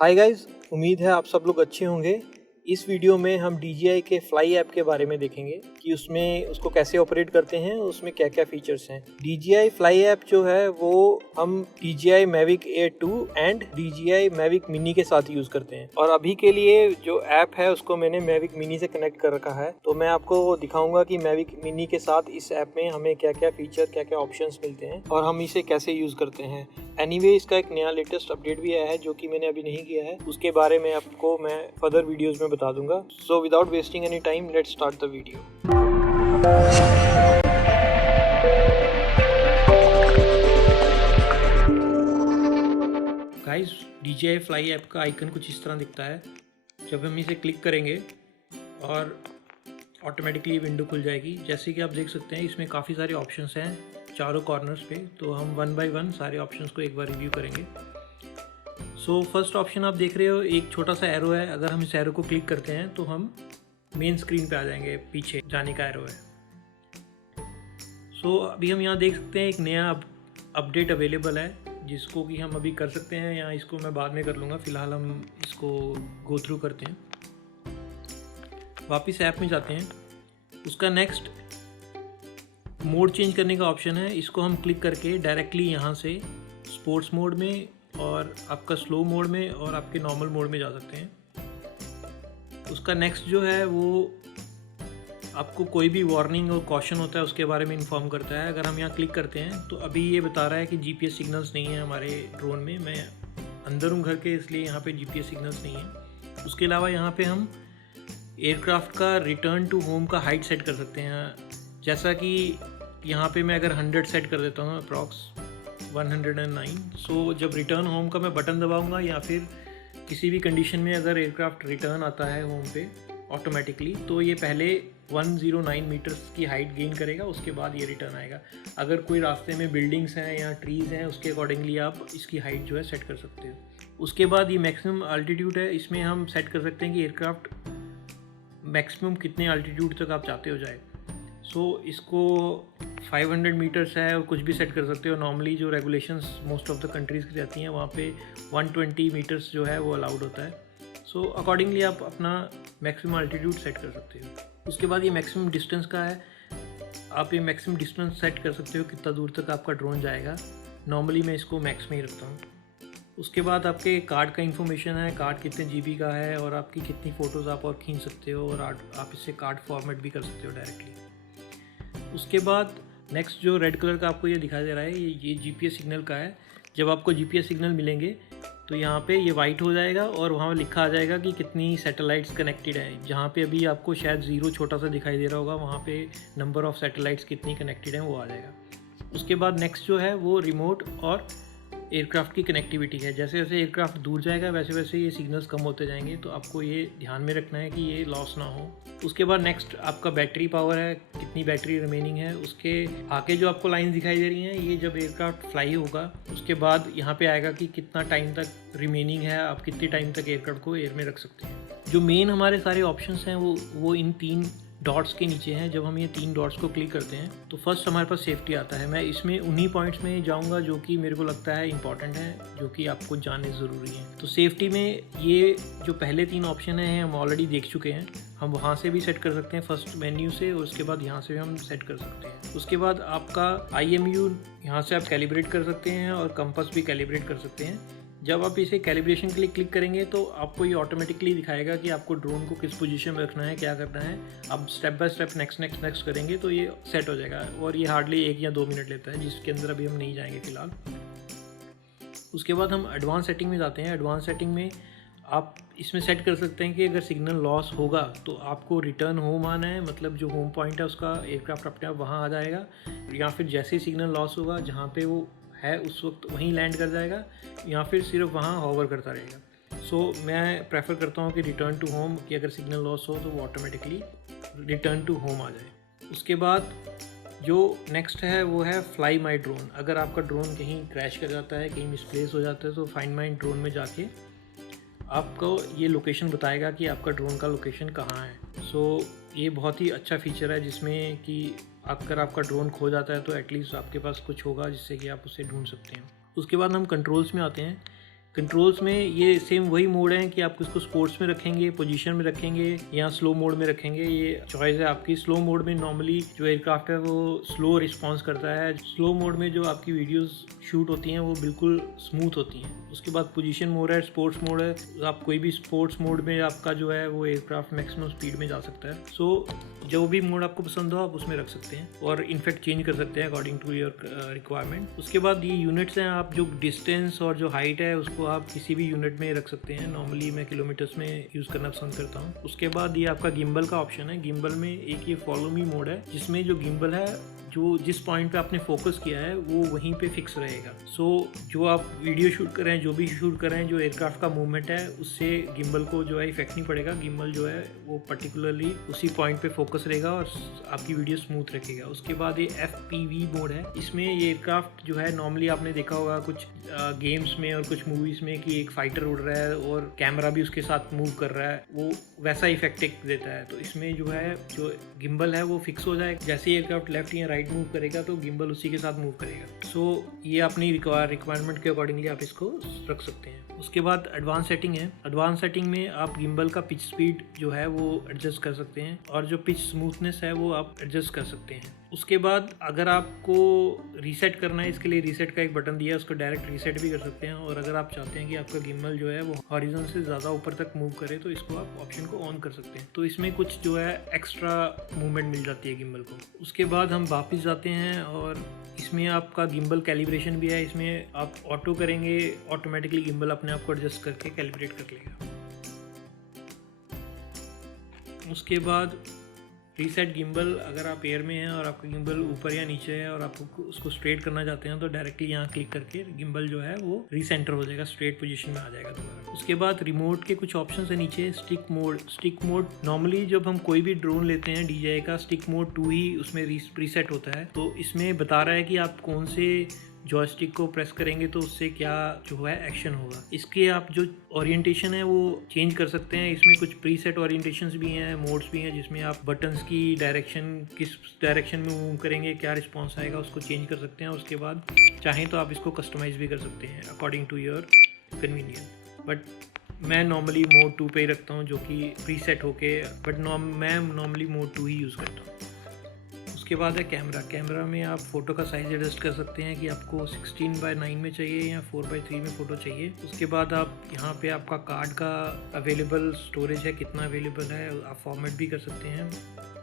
Hi guys, उम्मीद है आप सब लोग अच्छे होंगे। इस वीडियो में हम DJI के फ्लाई ऐप के बारे में देखेंगे कि उसमें उसको कैसे ऑपरेट करते हैं, उसमें क्या क्या फीचर्स हैं। DJI फ्लाई ऐप जो है वो हम DJI Mavic Air 2 and DJI Mavic Mini के साथ यूज़ करते हैं। और अभी के लिए जो ऐप है उसको मैंने Mavic Mini से कनेक्ट कर रखा है, तो मैं आपको दिखाऊंगा कि Mavic Mini के साथ इस ऐप में हमें क्या क्या फीचर, क्या क्या ऑप्शंस मिलते हैं और हम इसे कैसे यूज़ करते हैं। एनीवे इसका एक नया लेटेस्ट अपडेट भी आया है जो कि मैंने अभी नहीं किया है, उसके बारे में आपको मैं फर्दर वीडियोस में बता दूंगा। So without wasting any time, let's start the video. Guys, DJI fly app का आइकन कुछ इस तरह दिखता है। जब हम इसे क्लिक करेंगे और ऑटोमेटिकली विंडो खुल जाएगी। जैसे कि आप देख सकते हैं इसमें काफ़ी सारे ऑप्शंस हैं चारों कॉर्नर्स पे, तो हम वन बाय वन सारे ऑप्शंस को एक बार रिव्यू करेंगे। सो फर्स्ट ऑप्शन आप देख रहे हो, एक छोटा सा एरो है। अगर हम इस एरो को क्लिक करते हैं तो हम मेन स्क्रीन पे आ जाएंगे, पीछे जाने का एरो है। सो अभी हम यहाँ देख सकते हैं एक नया अपडेट अवेलेबल है जिसको कि हम अभी कर सकते हैं, या इसको मैं बाद में कर लूँगा। फ़िलहाल हम इसको गो थ्रू करते हैं। वापस ऐप में जाते हैं। उसका नेक्स्ट मोड चेंज करने का ऑप्शन है। इसको हम क्लिक करके डायरेक्टली यहाँ से स्पोर्ट्स मोड में और आपका स्लो मोड में और आपके नॉर्मल मोड में जा सकते हैं। उसका नेक्स्ट जो है वो आपको कोई भी वार्निंग और कॉशन होता है उसके बारे में इन्फॉर्म करता है। अगर हम यहाँ क्लिक करते हैं तो अभी ये बता रहा है कि GPS सिग्नल्स नहीं है हमारे ड्रोन में। मैं अंदर हूँ घर के, इसलिए यहाँ पे GPS सिग्नल्स नहीं है। उसके अलावा यहाँ पे हम एयरक्राफ्ट का रिटर्न टू होम का हाइट सेट कर सकते हैं। जैसा कि यहाँ पे मैं अगर 100 सेट कर देता हूँ, अप्रॉक्स 109। सो जब रिटर्न होम का मैं बटन दबाऊँगा या फिर किसी भी कंडीशन में अगर एयरक्राफ्ट रिटर्न आता है होम पे ऑटोमेटिकली, तो ये पहले 109 मीटर्स की हाइट गेन करेगा, उसके बाद ये रिटर्न आएगा। अगर कोई रास्ते में बिल्डिंग्स हैं या ट्रीज़ हैं, उसके अकॉर्डिंगली आप इसकी हाइट जो है सेट कर सकते हो। उसके बाद ये मैक्सिमम अल्टीट्यूड है। इसमें हम सेट कर सकते हैं कि एयरक्राफ्ट मैक्सिमम कितने अल्टीट्यूड तक आप चाहते हो जाए। सो इसको 500 मीटर्स है और कुछ भी सेट कर सकते हो। नॉर्मली जो regulations most of the countries की रहती हैं वहाँ पे 120 मीटर्स जो है वो अलाउड होता है। सो अकॉर्डिंगली आप अपना मैक्सिमम अल्टीट्यूड सेट कर सकते हो। उसके बाद ये मैक्सिमम डिस्टेंस का है। आप ये मैक्सिमम डिस्टेंस सेट कर सकते हो कितना दूर तक आपका ड्रोन जाएगा। नॉर्मली मैं इसको मैक्स में ही रखता हूँ। उसके बाद आपके कार्ड का इन्फॉर्मेशन है, कार्ड कितने GB का है और आपकी कितनी फ़ोटोज़ आप और खींच सकते हो, और आप इससे कार्ड फॉर्मेट भी कर सकते हो डायरेक्टली। उसके बाद नेक्स्ट जो रेड कलर का आपको ये दिखाई दे रहा है, ये GPS सिग्नल का है। जब आपको GPS सिग्नल मिलेंगे तो यहाँ पे ये वाइट हो जाएगा और वहाँ लिखा आ जाएगा कि कितनी सैटेलाइट्स कनेक्टेड हैं। जहाँ पे अभी आपको शायद 0 छोटा सा दिखाई दे रहा होगा, वहाँ पे नंबर ऑफ़ सैटेलाइट्स कितनी कनेक्टेड हैं वो आ जाएगा। उसके बाद नेक्स्ट जो है वो रिमोट और एयरक्राफ्ट की कनेक्टिविटी है। जैसे जैसे एयरक्राफ्ट दूर जाएगा वैसे वैसे ये सिग्नल्स कम होते जाएंगे, तो आपको ये ध्यान में रखना है कि ये लॉस ना हो। उसके बाद नेक्स्ट आपका बैटरी पावर है, कितनी बैटरी रिमेनिंग है। उसके आगे जो आपको लाइन दिखाई दे रही हैं, ये जब एयरक्राफ्ट फ्लाई होगा उसके बाद यहाँ पे आएगा कि कितना टाइम तक रिमेनिंग है, आप कितने टाइम तक एयरक्राफ्ट को एयर में रख सकते हैं। जो मेन हमारे सारे ऑप्शंस हैं वो इन 3 डॉट्स के नीचे हैं। जब हम ये 3 डॉट्स को क्लिक करते हैं तो फर्स्ट हमारे पास सेफ्टी आता है। मैं इसमें उन्हीं पॉइंट्स में जाऊंगा जो कि मेरे को लगता है इंपॉर्टेंट है, जो कि आपको जानने ज़रूरी है। तो सेफ्टी में ये जो पहले 3 ऑप्शन हैं हम ऑलरेडी देख चुके हैं। हम वहाँ से भी सेट कर सकते हैं फर्स्ट मेन्यू से, और उसके बाद यहाँ से भी हम सेट कर सकते हैं। उसके बाद आपका IMU यहाँ से आप कैलिब्रेट कर सकते हैं और कंपास भी कैलिब्रेट कर सकते हैं। जब आप इसे कैलिब्रेशन के लिए क्लिक करेंगे तो आपको ये ऑटोमेटिकली दिखाएगा कि आपको ड्रोन को किस पोजीशन में रखना है, क्या करना है। अब स्टेप बाय स्टेप नेक्स्ट करेंगे तो ये सेट हो जाएगा, और ये हार्डली 1 या 2 मिनट लेता है, जिसके अंदर अभी हम नहीं जाएंगे फ़िलहाल। उसके बाद हम एडवांस सेटिंग में जाते हैं। एडवांस सेटिंग में आप इसमें सेट कर सकते हैं कि अगर सिग्नल लॉस होगा तो आपको रिटर्न होम आना है, मतलब जो होम पॉइंट है उसका एयरक्राफ्ट अपने आप वहाँ आ जाएगा, या फिर जैसे ही सिग्नल लॉस होगा जहाँ पे वो है उस वक्त वहीं लैंड कर जाएगा, या फिर सिर्फ वहाँ हॉवर करता रहेगा। सो मैं प्रेफर करता हूँ कि रिटर्न टू होम, कि अगर सिग्नल लॉस हो तो वो ऑटोमेटिकली रिटर्न टू होम आ जाए। उसके बाद जो नेक्स्ट है वो है फ्लाई माई ड्रोन। अगर आपका ड्रोन कहीं क्रैश कर जाता है, कहीं मिसप्लेस हो जाता है, तो फाइंड माई ड्रोन में जाके आपको ये लोकेशन बताएगा कि आपका ड्रोन का लोकेशन कहाँ है। सो ये बहुत ही अच्छा फीचर है, जिसमें कि अगर आपका ड्रोन खो जाता है तो एटलीस्ट आपके पास कुछ होगा जिससे कि आप उसे ढूंढ सकते हैं। उसके बाद हम कंट्रोल्स में आते हैं। कंट्रोल्स में ये सेम वही मोड है कि आप इसको स्पोर्ट्स में रखेंगे, पोजीशन में रखेंगे या स्लो मोड में रखेंगे, ये चॉइस है आपकी। स्लो मोड में नॉर्मली जो एयरक्राफ्ट है वो स्लो रिस्पॉन्स करता है। स्लो मोड में जो आपकी वीडियोस शूट होती हैं वो बिल्कुल स्मूथ होती हैं। उसके बाद पोजीशन मोड है, स्पोर्ट्स मोड है। आप कोई भी स्पोर्ट्स मोड में आपका जो है वो एयरक्राफ्ट मैक्सिमम स्पीड में जा सकता है। सो जो भी मोड आपको पसंद हो आप उसमें रख सकते हैं और इनफैक्ट चेंज कर सकते हैं अकॉर्डिंग टू योर रिक्वायरमेंट। उसके बाद ये यूनिट्स हैं, आप जो डिस्टेंस और जो हाइट है उसको आप किसी भी यूनिट में रख सकते हैं। नॉर्मली मैं किलोमीटर्स में यूज़ करना पसंद करता हूँ। उसके बाद ये आपका गिम्बल का ऑप्शन है। गिम्बल में एक ये फॉलो मी मोड है जिसमें जो गिम्बल है जो जिस पॉइंट पे आपने फोकस किया है वो वहीं पे फिक्स रहेगा। सो जो आप वीडियो शूट कर रहे हैं, जो भी शूट कर रहे हैं, जो एयरक्राफ्ट का मूवमेंट है उससे गिम्बल को जो है इफेक्ट नहीं पड़ेगा। गिम्बल जो है वो पर्टिकुलरली उसी पॉइंट पे फोकस रहेगा और आपकी वीडियो स्मूथ रखेगा। उसके बाद ये FPV मोड है। इसमें ये एयरक्राफ्ट जो है नॉर्मली आपने देखा होगा कुछ गेम्स में और कुछ मूवीज़ में कि एक फाइटर उड़ रहा है और कैमरा भी उसके साथ मूव कर रहा है, वो वैसा इफेक्ट देता है। तो इसमें जो है जो गिम्बल है वो फिक्स हो जाएगा। जैसे एयरक्राफ्ट लेफ्ट या राइट मूव करेगा तो गिम्बल उसी के साथ मूव करेगा। सो ये अपनी रिक्वायरमेंट के अकॉर्डिंगली आप इसको रख सकते हैं। उसके बाद एडवांस सेटिंग है। एडवांस सेटिंग में आप गिम्बल का पिच स्पीड जो है वो एडजस्ट कर सकते हैं और जो पिच स्मूथनेस है वो आप एडजस्ट कर सकते हैं। उसके बाद अगर आपको रीसेट करना है, इसके लिए रीसेट का एक बटन दिया है, उसको डायरेक्ट रीसेट भी कर सकते हैं। और अगर आप चाहते हैं कि आपका गिम्बल जो है वो हॉरिजॉन से ज़्यादा ऊपर तक मूव करे तो इसको आप ऑप्शन को ऑन कर सकते हैं। तो इसमें कुछ जो है एक्स्ट्रा मूवमेंट मिल जाती है गिम्बल को। उसके बाद हम वापस जाते हैं और इसमें आपका गिम्बल कैलिब्रेशन भी है। इसमें आप ऑटो करेंगे, ऑटोमेटिकली गिम्बल अपने आप को एडजस्ट करके कैलिब्रेट कर लेगा। उसके बाद रीसेट गिम्बल, अगर आप एयर में हैं और आपका गिम्बल ऊपर या नीचे है और आपको उसको स्ट्रेट करना चाहते हैं तो डायरेक्टली यहाँ क्लिक करके गिम्बल जो है वो रीसेंटर हो जाएगा, स्ट्रेट पोजीशन में आ जाएगा दोबारा। उसके बाद रिमोट के कुछ ऑप्शन है नीचे। स्टिक मोड नॉर्मली जब हम कोई भी ड्रोन लेते हैं DJI का, स्टिक मोड 2 ही उसमें प्रीसेट होता है। तो इसमें बता रहा है कि आप कौन से जॉयस्टिक को प्रेस करेंगे तो उससे क्या जो है एक्शन होगा। इसके आप जो ओरिएंटेशन है वो चेंज कर सकते हैं। इसमें कुछ प्रीसेट ओरिएंटेशंस भी हैं, मोड्स भी हैं जिसमें आप बटन्स की डायरेक्शन, किस डायरेक्शन में मूव करेंगे, क्या रिस्पॉन्स आएगा, उसको चेंज कर सकते हैं। उसके बाद चाहें तो आप इसको कस्टमाइज भी कर सकते हैं according to your convenience. But मैं नॉर्मली मोड 2 पे ही रखता हूँ जो कि प्रीसेट होके, बट मैं नॉर्मली मोड 2 ही यूज़ करता हूँ। उसके बाद है कैमरा में आप फ़ोटो का साइज़ एडजस्ट कर सकते हैं कि आपको 16:9 में चाहिए या 4:3 में फ़ोटो चाहिए। उसके बाद आप यहाँ पे आपका कार्ड का अवेलेबल स्टोरेज है, कितना अवेलेबल है, आप फॉर्मेट भी कर सकते हैं।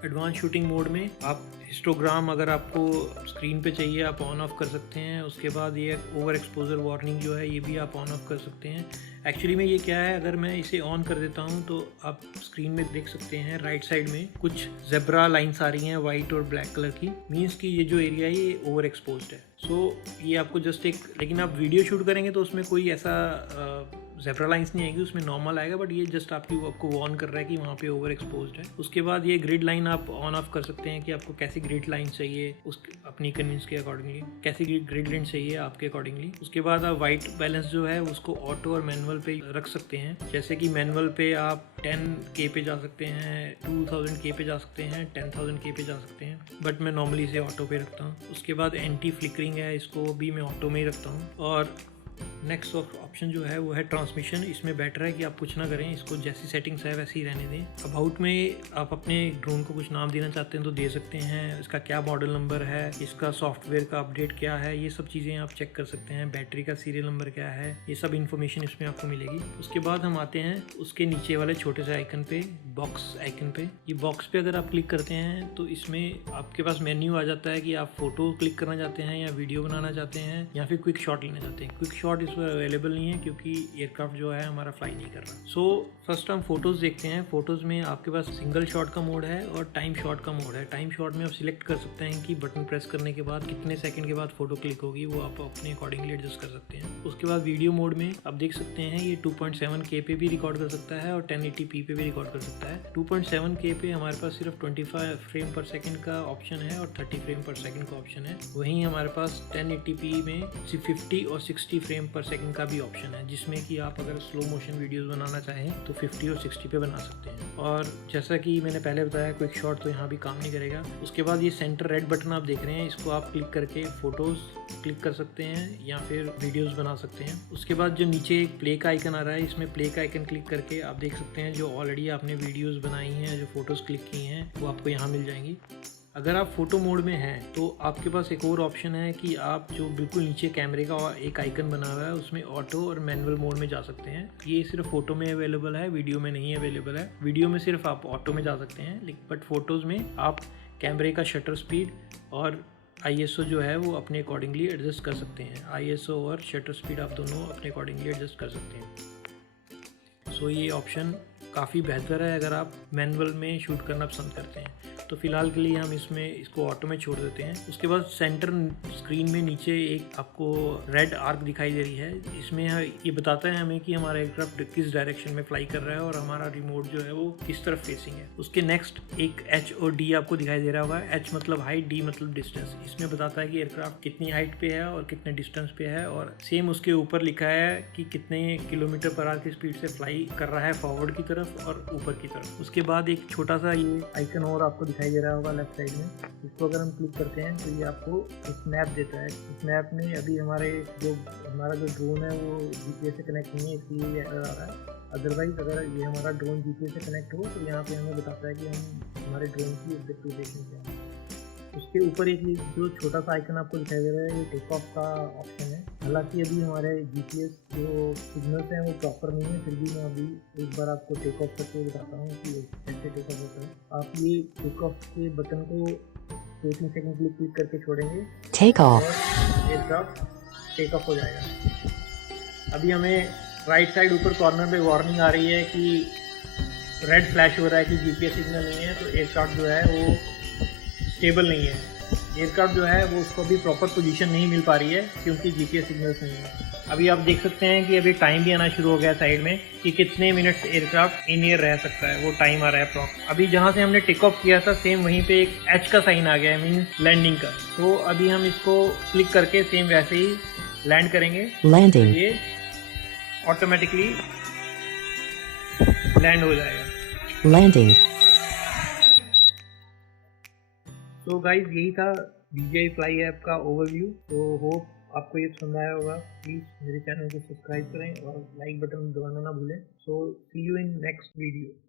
एडवांस शूटिंग मोड में आप हिस्टोग्राम अगर आपको स्क्रीन पे चाहिए आप ऑन ऑफ कर सकते हैं। उसके बाद ये ओवर एक्सपोजर वार्निंग जो है ये भी आप ऑन ऑफ कर सकते हैं। एक्चुअली में ये क्या है, अगर मैं इसे ऑन कर देता हूँ तो आप स्क्रीन में देख सकते हैं राइट साइड में कुछ जेब्रा लाइन्स आ रही हैं वाइट और ब्लैक कलर की, मीन्स कि ये जो एरिया है ये ओवर एक्सपोज्ड है। सो ये आपको जस्ट एक, लेकिन आप वीडियो शूट करेंगे तो उसमें कोई ऐसा जेब्रा लाइन्स नहीं आएगी, उसमें नॉर्मल आएगा, बट ये जस्ट आपको वार्न कर रहा है कि वहाँ पे ओवर एक्सपोज्ड है। उसके बाद ये ग्रिड लाइन आप ऑन ऑफ कर सकते हैं कि आपको कैसी ग्रिड लाइन चाहिए, उस अपनी कन्वीनियंस के अकॉर्डिंगली कैसी ग्रिड लाइन चाहिए आपके अकॉर्डिंगली। उसके बाद आप वाइट बैलेंस जो है उसको ऑटो और मैनुअल पे रख सकते हैं। जैसे कि मैनुअल पे आप 10K पे जा सकते हैं, 2000K पे जा सकते हैं, 10,000K पे जा सकते हैं, बट मैं नॉर्मली इसे ऑटो पे रखता हूँ। उसके बाद एंटी फ्लिकरिंग है, इसको भी मैं ऑटो में ही रखता हूँ। और नेक्स्ट ऑप्शन जो है वो है ट्रांसमिशन। इसमें बेटर है कि आप कुछ ना करें, इसको जैसी सेटिंग्स है वैसे ही रहने दें। अबाउट में आप अपने ड्रोन को कुछ नाम देना चाहते हैं तो दे सकते हैं, इसका क्या मॉडल नंबर है, इसका सॉफ्टवेयर का अपडेट क्या है, ये सब चीज़ें आप चेक कर सकते हैं। बैटरी का सीरियल नंबर क्या है, ये सब इन्फॉर्मेशन इसमें आपको मिलेगी। उसके बाद हम आते हैं उसके नीचे वाले छोटे से आइकन पे, बॉक्स आइकन पे। ये बॉक्स पे अगर आप क्लिक करते हैं तो इसमें आपके पास मेन्यू आ जाता है कि आप फोटो क्लिक करना चाहते हैं या वीडियो बनाना चाहते हैं या फिर क्विक शॉट लेना चाहते हैं। क्विक शॉट इस अवेलेबल नहीं है क्योंकि एयरक्राफ्ट जो है हमारा फ्लाई नहीं कर रहा। सो फर्स्ट हम फोटोज देखते हैं। फोटोज में आपके पास सिंगल शॉट का मोड है और टाइम शॉट का मोड है। टाइम शॉट में आप सिलेक्ट कर सकते हैं कि बटन प्रेस करने के बाद कितने सेकंड के बाद फोटो क्लिक होगी, वो आप अपने अकॉर्डिंगली एडजस्ट कर सकते हैं। उसके बाद वीडियो मोड में आप देख सकते हैं ये 2.7K पे भी रिकॉर्ड कर सकता है और 1080p पे भी रिकॉर्ड कर सकता है। 2.7K पे हमारे पास सिर्फ 25 फ्रेम पर सेकंड का ऑप्शन है और 30 फ्रेम पर सेकंड का ऑप्शन है। वहीं हमारे पास 1080p में 50 और 60 फ्रेम फ्रेम पर सेकंड का भी ऑप्शन है, जिसमें कि आप अगर स्लो मोशन वीडियोस बनाना चाहें तो 50 और 60 पे बना सकते हैं। और जैसा कि मैंने पहले बताया, क्विक शॉट तो यहाँ भी काम नहीं करेगा। उसके बाद ये सेंटर रेड बटन आप देख रहे हैं, इसको आप क्लिक करके फ़ोटोज़ क्लिक कर सकते हैं या फिर वीडियोस बना सकते हैं। उसके बाद जो नीचे एक प्ले का आइकन आ रहा है, इसमें प्ले का आइकन क्लिक करके आप देख सकते हैं जो ऑलरेडी आपने वीडियोस बनाई हैं, जो फ़ोटोज़ क्लिक की हैं, वो आपको यहाँ मिल जाएंगी। अगर आप फ़ोटो मोड में हैं तो आपके पास एक और ऑप्शन है कि आप जो बिल्कुल नीचे कैमरे का एक आइकन बना हुआ है, उसमें ऑटो और मैनुअल मोड में जा सकते हैं। ये सिर्फ फ़ोटो में अवेलेबल है, वीडियो में नहीं अवेलेबल है। वीडियो में सिर्फ आप ऑटो में जा सकते हैं, बट फ़ोटोज़ में आप कैमरे का शटर स्पीड और ISO जो है वो अपने अकॉर्डिंगली एडजस्ट कर सकते हैं। ISO और शटर स्पीड आप दोनों अपने अकॉर्डिंगली एडजस्ट कर सकते हैं। सो ये ऑप्शन काफ़ी बेहतर है अगर आप मैनुअल में शूट करना पसंद करते हैं। तो फ़िलहाल के लिए हम इसको ऑटो में छोड़ देते हैं। उसके बाद सेंटर स्क्रीन में नीचे एक आपको रेड आर्क दिखाई दे रही है। इसमें ये बताता है हमें कि हमारा एयरक्राफ्ट किस डायरेक्शन में फ्लाई कर रहा है और हमारा रिमोट जो है वो किस तरफ फेसिंग है। उसके नेक्स्ट एक H और D आपको दिखाई दे रहा होगा। H मतलब हाइट, D मतलब डिस्टेंस। इसमें बताता है कि एयरक्राफ्ट कितनी हाइट पे है और कितने डिस्टेंस पे है, और सेम उसके ऊपर लिखा है कि कितने किलोमीटर/आवर की स्पीड से फ्लाई कर रहा है फॉरवर्ड की तरफ और ऊपर की तरफ। उसके बाद एक छोटा सा ये आइकन और आपको दिखाई दे रहा होगा लेफ्ट साइड में। इसको अगर हम क्लिक करते हैं तो ये आपको स्नैप देता है। स्नैप में अभी हमारा जो ड्रोन है वो GPS से कनेक्ट नहीं है, इसलिए ये एरर आ रहा है। अदरवाइज अगर ये हमारा ड्रोन GPS से कनेक्ट हो तो यहाँ पे हमें बताता है कि हमारे ड्रोन की एग्जैक्ट लोकेशन क्या है। उसके ऊपर एक जो छोटा सा आइकन आपको दिखाई दे रहा है, ये टेक ऑफ का ऑप्शन है। हालांकि अभी हमारे GPS जो सिग्नल्स हैं वो प्रॉपर नहीं है, फिर भी मैं अभी एक बार आपको टेक ऑफ करके बताता हूँ कि कैसे टेक ऑफ होता है। आप ये टेक ऑफ के बटन को 2-3 सेकंड के लिए क्लिक करके छोड़ेंगे, take off, aircraft take off हो जाएगा। अभी हमें राइट साइड ऊपर कॉर्नर पे वार्निंग आ रही है कि रेड फ्लैश हो रहा है कि GPS सिग्नल नहीं है, तो एयरक्राफ्ट जो है वो स्टेबल नहीं है। एयरक्राफ्ट जो है वो उसको अभी प्रॉपर पोजीशन नहीं मिल पा रही है क्योंकि GPS सिग्नल्स नहीं है। अभी आप देख सकते हैं कि अभी टाइम भी आना शुरू हो गया साइड में कि कितने मिनट एयरक्राफ्ट इन एयर रह सकता है, वो टाइम आ रहा है प्रॉपर। अभी जहाँ से हमने टेक ऑफ किया था सेम वहीं पे एक H का साइन आ गया है, मीन्स लैंडिंग का। तो अभी हम इसको क्लिक करके सेम वैसे ही लैंड करेंगे, लैंडिंग, तो ये ऑटोमेटिकली लैंड हो जाएगा। लैंडिंग। तो गाइज यही था DJI फ्लाई ऐप का ओवरव्यू। तो होप आपको ये पसंद आया होगा। प्लीज़ मेरे चैनल को सब्सक्राइब करें और लाइक बटन दबाना ना भूलें। सो सी यू इन नेक्स्ट वीडियो।